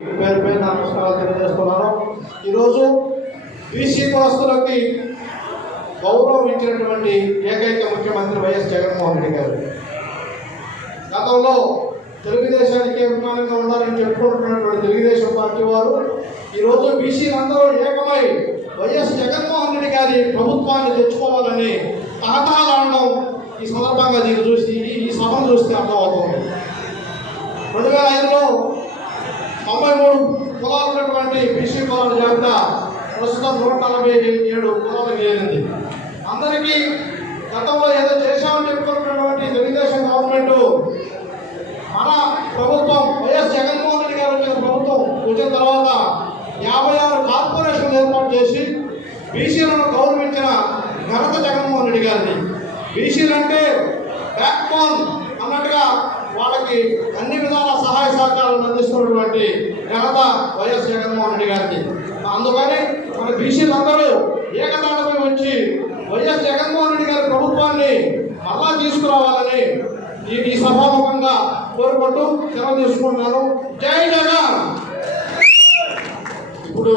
పేరు పేరు నమస్కారాలు తెలియజేస్తున్నాను. ఈరోజు బీసీ కులస్తులకి గౌరవం ఇచ్చినటువంటి ఏకైక ముఖ్యమంత్రి వైఎస్ జగన్మోహన్ రెడ్డి గారు. గతంలో తెలుగుదేశానికి అభిమానంగా ఉండాలని చెప్పుకుంటున్నటువంటి తెలుగుదేశం పార్టీ వారు ఈరోజు బీసీలందరూ ఏకమై వైఎస్ జగన్మోహన్ రెడ్డి గారి ప్రభుత్వాన్ని తెచ్చుకోవాలని తహతహలాడడం ఈ సందర్భంగా దీన్ని చూసి ఈ సభను చూస్తే అర్థమవుతుంది. 2005లో 93 కులాలు ఉన్నటువంటి బీసీ కులాల జాబితా ప్రస్తుతం 147 కులాలకు చేరింది. అందరికీ గతంలో ఏదో చేశామని చెప్పుకుంటున్నటువంటి తెలుగుదేశం గవర్నమెంట్ మన ప్రభుత్వం వైఎస్ జగన్మోహన్ రెడ్డి గారు వచ్చిన ప్రభుత్వం వచ్చిన తర్వాత 56 కార్పొరేషన్లు ఏర్పాటు చేసి బీసీలను గౌరవించిన ఘనత జగన్మోహన్ రెడ్డి గారిని. బీసీలు అంటే బ్యాక్ బోన్ అన్నట్టుగా వాళ్ళకి అన్ని విధాల సహాయ సహకారాలను అందిస్తున్నటువంటి ఘనత వైఎస్ జగన్మోహన్ రెడ్డి గారికి. అందుకని మన బీసీలందరూ ఏకతాటపై వచ్చి వైఎస్ జగన్మోహన్ రెడ్డి గారి ప్రభుత్వాన్ని మళ్ళా తీసుకురావాలని ఈ సభాముఖంగా కోరుకుంటూ సెలవు తీసుకుంటున్నాను. జై జగన్. ఇప్పుడు